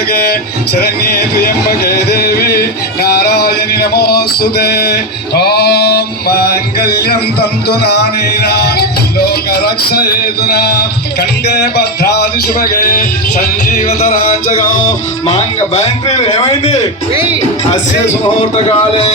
శరణ్యే శరణ్యే త్రియంబకే దేవి నారాయణి నమోస్తుతే ఓం మాంగళ్యం తంతు నానేనా లోక రక్షయేతునా కండే భద్రాది శుభగే సంజీవతరాజగం మాంగ బ్యాంక్రీలు ఏమైంది అస్య సుముహూర్త కాలే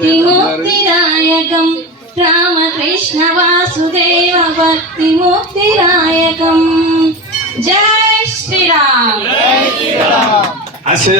विमुक्तिदायकं रामकृष्णवासुदेव भक्तिमुक्तिदायकम् जय श्रीराम। अस्य